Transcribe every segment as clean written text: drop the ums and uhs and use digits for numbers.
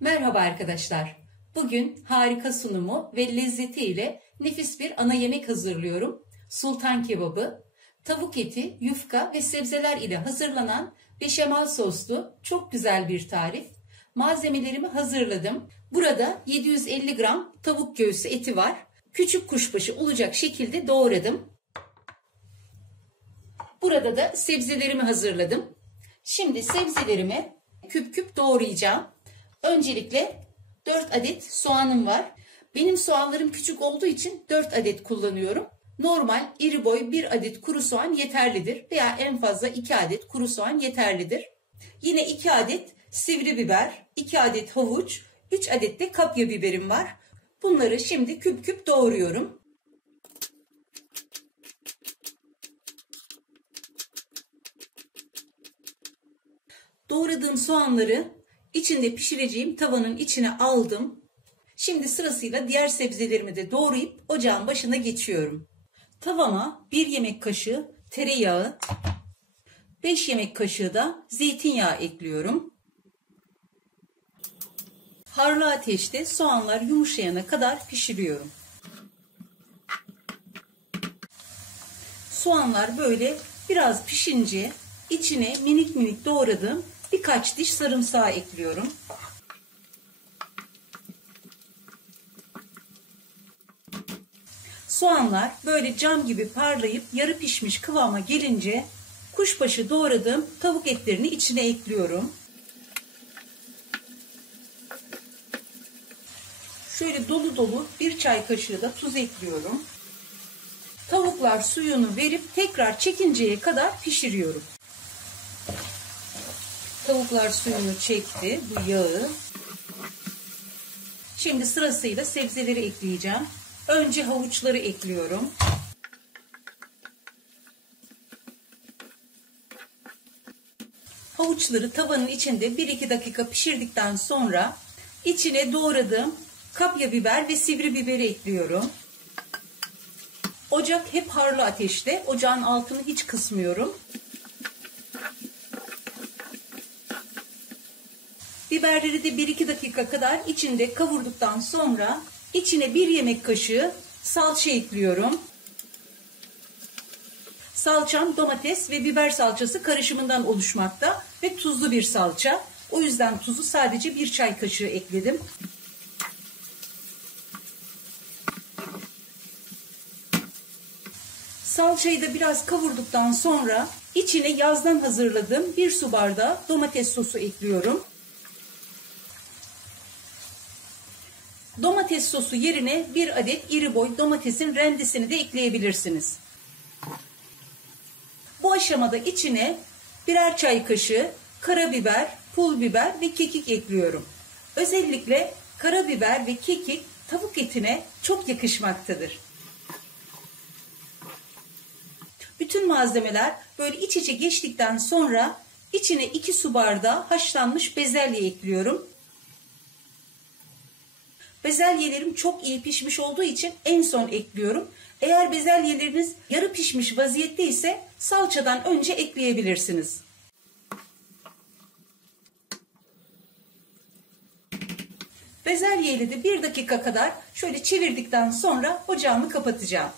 Merhaba arkadaşlar. Bugün harika sunumu ve lezzetiyle nefis bir ana yemek hazırlıyorum. Sultan kebabı, tavuk eti, yufka ve sebzeler ile hazırlanan beşamel soslu çok güzel bir tarif. Malzemelerimi hazırladım. Burada 750 gram tavuk göğsü eti var. Küçük kuşbaşı olacak şekilde doğradım. Burada da sebzelerimi hazırladım. Şimdi sebzelerimi küp küp doğrayacağım. Öncelikle 4 adet soğanım var. Benim soğanlarım küçük olduğu için 4 adet kullanıyorum. Normal iri boy 1 adet kuru soğan yeterlidir veya en fazla 2 adet kuru soğan yeterlidir. Yine 2 adet sivri biber, 2 adet havuç, 3 adet de kapya biberim var. Bunları şimdi küp küp doğruyorum. Doğradığım soğanları içinde pişireceğim tavanın içine aldım. Şimdi sırasıyla diğer sebzelerimi de doğrayıp ocağın başına geçiyorum. Tavama 1 yemek kaşığı tereyağı, 5 yemek kaşığı da zeytinyağı ekliyorum. Harlı ateşte soğanlar yumuşayana kadar pişiriyorum. Soğanlar böyle biraz pişince içine minik minik doğradığım birkaç diş sarımsağı ekliyorum. Soğanlar böyle cam gibi parlayıp yarı pişmiş kıvama gelince kuşbaşı doğradığım tavuk etlerini içine ekliyorum. Şöyle dolu dolu 1 çay kaşığı da tuz ekliyorum. Tavuklar suyunu verip tekrar çekinceye kadar pişiriyorum. Tavuklar suyunu çekti, bu yağı. Şimdi sırasıyla sebzeleri ekleyeceğim. Önce havuçları ekliyorum. Havuçları tavanın içinde 1-2 dakika pişirdikten sonra içine doğradığım kapya biber ve sivri biberi ekliyorum. Ocak hep harlı ateşte. Ocağın altını hiç kısmıyorum. Biberleri de 1-2 dakika kadar içinde kavurduktan sonra içine 1 yemek kaşığı salça ekliyorum. Salçam domates ve biber salçası karışımından oluşmakta ve tuzlu bir salça. O yüzden tuzu sadece 1 çay kaşığı ekledim. Salçayı da biraz kavurduktan sonra içine yazdan hazırladığım 1 su bardağı domates sosu ekliyorum. Domates sosu yerine 1 adet iri boy domatesin rendesini de ekleyebilirsiniz. Bu aşamada içine 1'er çay kaşığı karabiber, pul biber ve kekik ekliyorum. Özellikle karabiber ve kekik tavuk etine çok yakışmaktadır. Bütün malzemeler böyle iç içe geçtikten sonra içine 2 su bardağı haşlanmış bezelye ekliyorum. Bezelyelerim çok iyi pişmiş olduğu için en son ekliyorum. Eğer bezelyeleriniz yarı pişmiş vaziyette ise salçadan önce ekleyebilirsiniz. Bezelyeyle de 1 dakika kadar şöyle çevirdikten sonra ocağımı kapatacağım.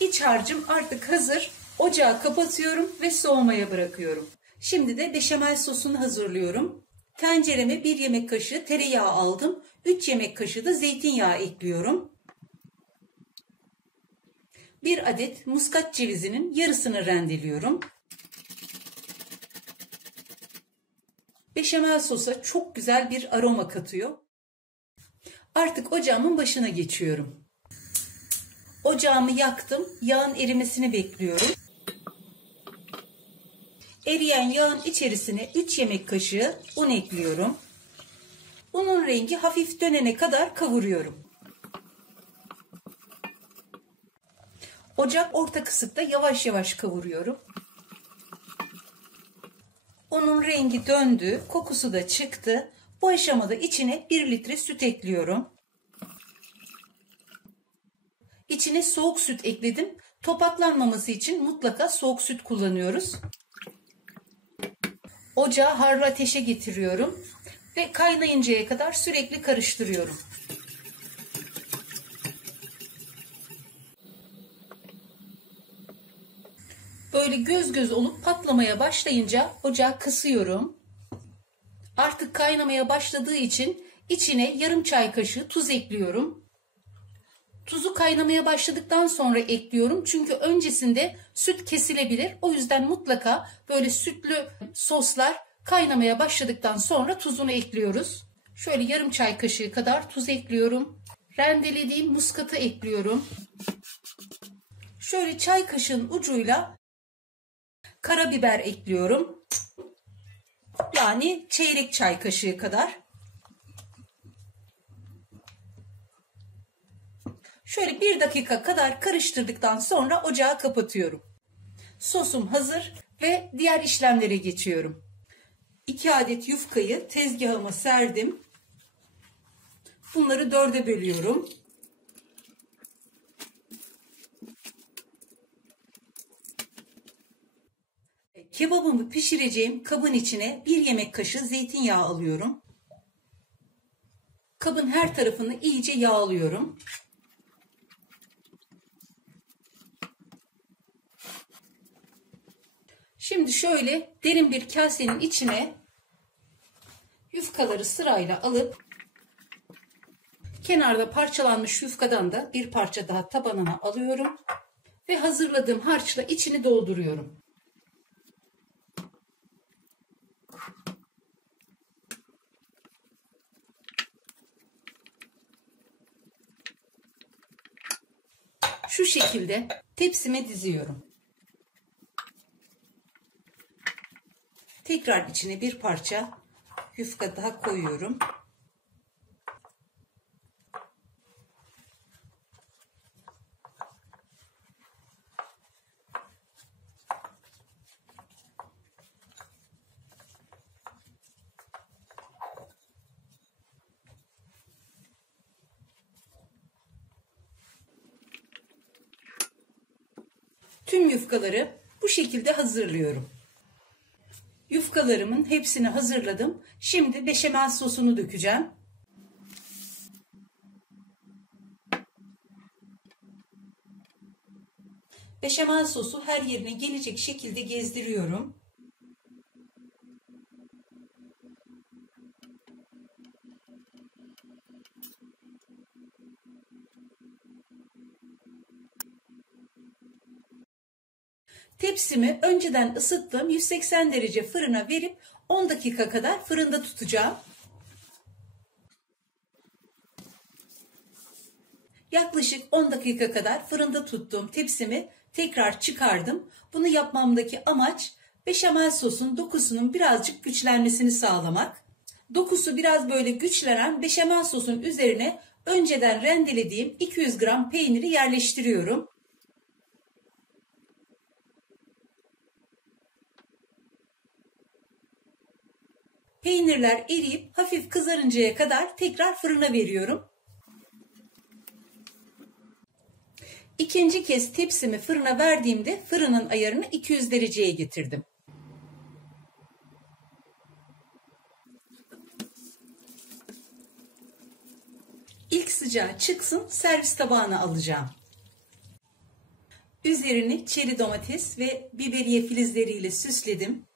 İç harcım artık hazır. Ocağı kapatıyorum ve soğumaya bırakıyorum. Şimdi de beşamel sosunu hazırlıyorum. Tencereme 1 yemek kaşığı tereyağı aldım. 3 yemek kaşığı da zeytinyağı ekliyorum. 1 adet muskat cevizinin yarısını rendeliyorum. Beşamel sosa çok güzel bir aroma katıyor. Artık ocağımın başına geçiyorum. Ocağımı yaktım. Yağın erimesini bekliyorum. Eriyen yağın içerisine 3 yemek kaşığı un ekliyorum. Unun rengi hafif dönene kadar kavuruyorum. Ocak orta kısıkta yavaş yavaş kavuruyorum. Unun rengi döndü, kokusu da çıktı. Bu aşamada içine 1 litre süt ekliyorum. İçine soğuk süt ekledim. Topaklanmaması için mutlaka soğuk süt kullanıyoruz. Ocağı harlı ateşe getiriyorum ve kaynayıncaya kadar sürekli karıştırıyorum. Böyle göz göz olup patlamaya başlayınca ocağı kısıyorum. Artık kaynamaya başladığı için içine yarım çay kaşığı tuz ekliyorum. Tuzu kaynamaya başladıktan sonra ekliyorum. Çünkü öncesinde süt kesilebilir. O yüzden mutlaka böyle sütlü soslar kaynamaya başladıktan sonra tuzunu ekliyoruz. Şöyle yarım çay kaşığı kadar tuz ekliyorum. Rendelediğim muskatı ekliyorum. Şöyle çay kaşığının ucuyla karabiber ekliyorum. Yani çeyrek çay kaşığı kadar. Şöyle 1 dakika kadar karıştırdıktan sonra ocağı kapatıyorum. Sosum hazır ve diğer işlemlere geçiyorum. 2 adet yufkayı tezgahıma serdim. Bunları 4'e bölüyorum. Kebabımı pişireceğim kabın içine 1 yemek kaşığı zeytinyağı alıyorum. Kabın her tarafını iyice yağlıyorum. Şimdi şöyle derin bir kasenin içine yufkaları sırayla alıp kenarda parçalanmış yufkadan da bir parça daha tabanına alıyorum ve hazırladığım harçla içini dolduruyorum. Şu şekilde tepsime diziyorum. Tekrar içine bir parça yufka daha koyuyorum. Tüm yufkaları bu şekilde hazırlıyorum. Yufkalarımın hepsini hazırladım. Şimdi beşamel sosunu dökeceğim. Beşamel sosu her yerine gelecek şekilde gezdiriyorum. Tepsimi önceden ısıttığım 180 derece fırına verip 10 dakika kadar fırında tutacağım. Yaklaşık 10 dakika kadar fırında tuttuğum tepsimi tekrar çıkardım. Bunu yapmamdaki amaç beşamel sosun dokusunun birazcık güçlenmesini sağlamak. Dokusu biraz böyle güçlenen beşamel sosun üzerine önceden rendelediğim 200 gram peyniri yerleştiriyorum. Peynirler eriyip hafif kızarıncaya kadar tekrar fırına veriyorum. İkinci kez tepsimi fırına verdiğimde fırının ayarını 200 dereceye getirdim. İlk sıcağı çıksın, servis tabağına alacağım. Üzerini çeri domates ve biberiye filizleriyle süsledim.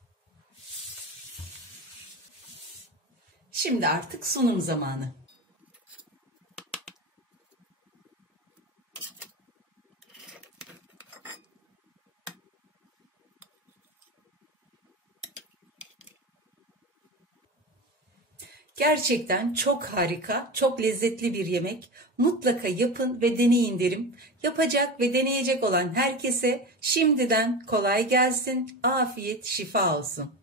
Şimdi artık sunum zamanı. Gerçekten çok harika, çok lezzetli bir yemek. Mutlaka yapın ve deneyin derim. Yapacak ve deneyecek olan herkese şimdiden kolay gelsin, afiyet, şifa olsun.